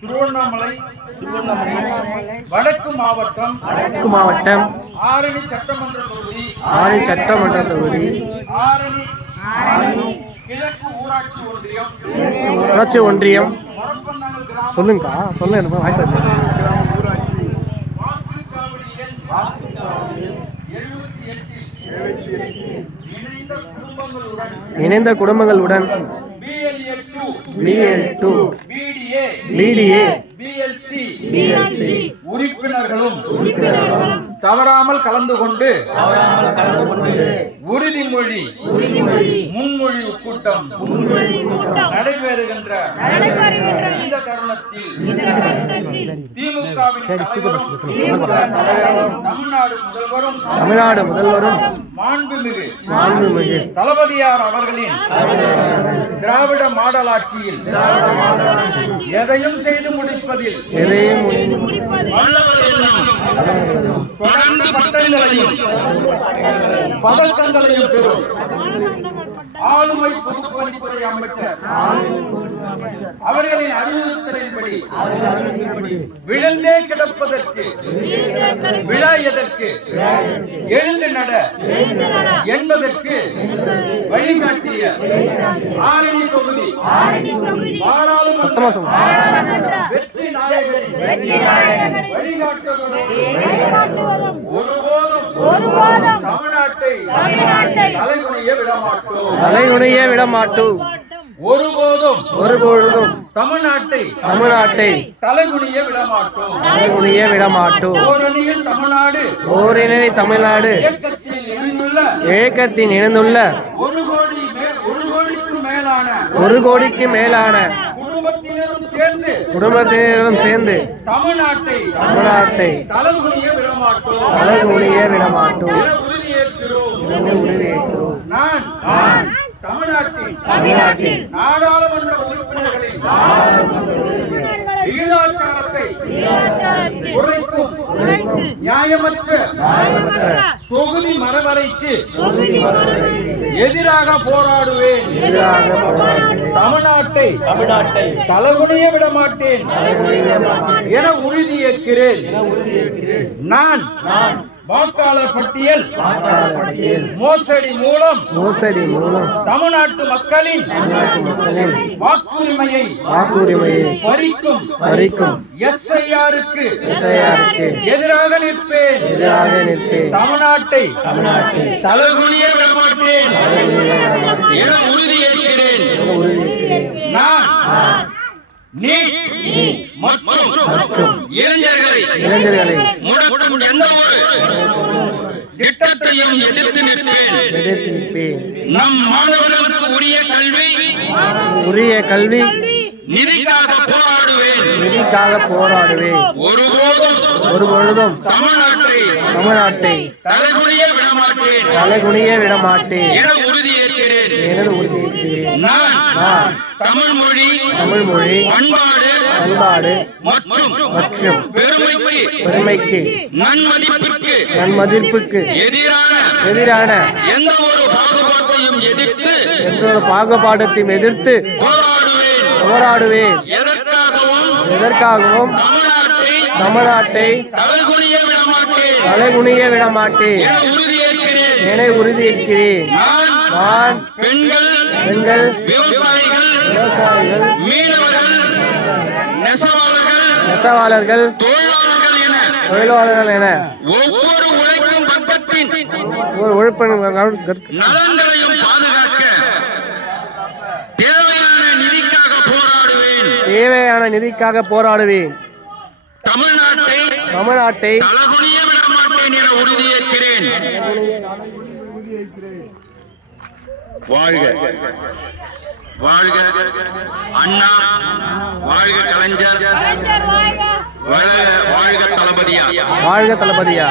திருவண்ணாமலை வடக்கு மாவட்டம் ஆரணி சட்டமன்ற தொகுதி ஆரணி கிழக்கு ஊராட்சி ஒன்றியம் சொல்லுங்கக்கா சொல்லுங்க வாய்ஸ் இணைந்த குடும்பங்களுடன் BL2 BDA BLC உறுப்பினர்களும் தவறாமல் கலந்து கொண்டு உறுதிமொழி முன்மொழி கூட்டம் நடைபெறுகின்ற இந்த தருணத்தில் திமுகவின் தமிழ்நாடு முதல்வரும் மாண்புமிகு தளபதியார் அவர்களின் திராவிட மாடல் ஆட்சியில் எதையும் செய்து முடிப்பதில் தொடர்ந்து பட்டங்களையும் பதக்கங்களையும் பெறும் ஆளுமை பொதுப்பணித்துறை அமைச்சர் அவர்களின் அறிவுறுத்தலின்படி விழுந்தே கிடப்பதற்கு விழா எதற்கு எழுந்து நட என்பதற்கு வழிகாட்டிய ஆரணி தொகுதி பாராளுமன்ற வெற்றி நாயகரின் வழிகாட்டுவதுடன் ஒருபோதும் தமிழ்நாட்டை தலைகுனிய விடமாட்டோம் ஒருபொழுதும் தமிழ்நாட்டை தலைகுனிய விடமாட்டோம் ஓரணியில் தமிழ்நாடு இயக்கத்தின் இணைந்துள்ள 1 கோடிக்கு மேலான குடும்பத்தினரும் சேர்ந்து தமிழ்நாட்டை தலைகுனிய விடமாட்டோம் உறுதியேற்கிறோம். நான் தமிழ்நாட்டின் நாடாளுமன்ற உறுப்பினர்களின் விகிதாச்சாரத்தை குறைக்கும் நியாயமற்ற தொகுதி மரபரைக்கு எதிராக போராடுவேன். தமிழ்நாட்டை தலைகுனிய விடமாட்டேன் என உறுதியேற்கிறேன். நான் வாக்காளர் பட்டியல் மோசடி மூலம் தமிழ்நாட்டு மக்களின் வாக்குரிமையை பறிக்கும் SIRக்கு எதிராக நிற்பேன். தமிழ்நாட்டை தலைகுனிய விடமாட்டேன் என உறுதியேற்கிறேன். நான் மற்றும் இளைஞர்களை முடக்கும் எந்த ஒரு திட்டத்தையும் எதிர்த்து நிற்பேன். நம் மாணவர்களுக்கு உரிய கல்வி நிதிக்காக போராடுவேன். ஒருபொழுதும் தமிழ்நாட்டை தலைகுனிய விடமாட்டேன் என உறுதியேற்கிறேன். நான் தமிழ் மொழி பண்பாடு மற்றும் பெருமைக்கு நன்மதிப்பிற்கு எதிரான எந்த ஒரு பாகுபாட்டையும் எதிர்த்து போராடுவேன். எதற்காகவும் தமிழ்நாட்டை தலைகுனிய விடமாட்டேன் என உறுதியேற்கிறேன். நான் பெண்கள் விவசாயிகள் நெசவாளர்கள் தொழிலாளர்கள் என ஒவ்வொரு உழைக்கும் வர்க்கத்தின் நலன்களையும் பாதுகாக்க தேவையான நிதிக்காக போராடுவேன். தமிழ்நாட்டை தலைகுனிய விடமாட்டேன் என உறுதியேற்கிறேன். வாழ்க அண்ணா, வாழ்க கலைஞர், வாழ்க தளபதியா.